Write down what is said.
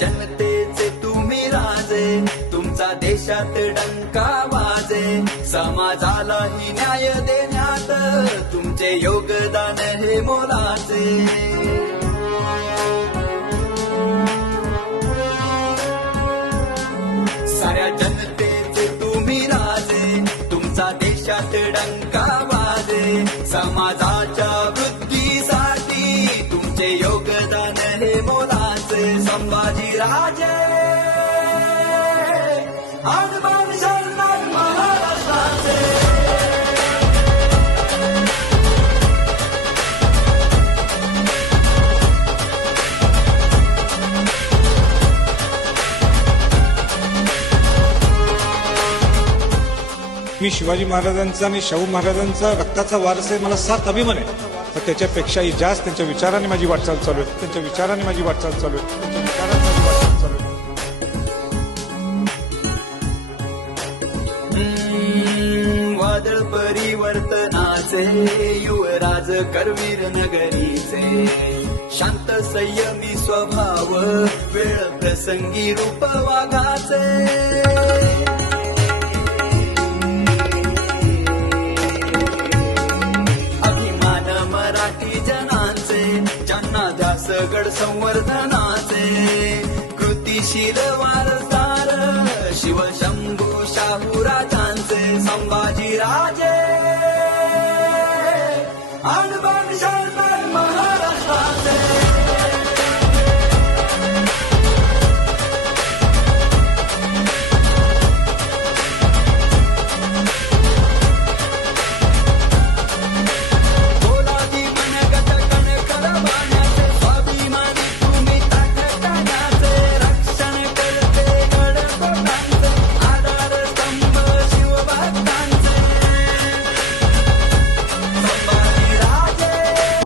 जनतेचे तुम्ही राजे तुमचा देशात डंका वाजे. समाजालाही न्याय देण्यात तुमचे योगदान हे मोलाचे. साऱ्या जनतेचे तुम्ही राजे तुमचा देशात डंका वाजे. समाजाच्या संभाजी राजे। मी शिवाजी महाराजांचा आणि शाहू महाराजांचा रक्ताचा वारस आहे मला सात अभिमान आहे. त्याच्यापेक्षाही जास्त त्यांच्या विचाराने माझी वाटचाल चालू आहे. त्यांच्या विचाराने माझी वाटचाल चालू आहे. त्यांच्या विचाराने माझी वाटचाल चालू आहे. वादळ परिवर्तनाचे युवराज करवीर नगरीचे. शांत संयमी स्वभाव वेळ प्रसंगी रूप वाघाचे सगळ संवर्धनाचे कृतीशील वारसार शिवशंभू शाहूराजांचे संभाजीराजे.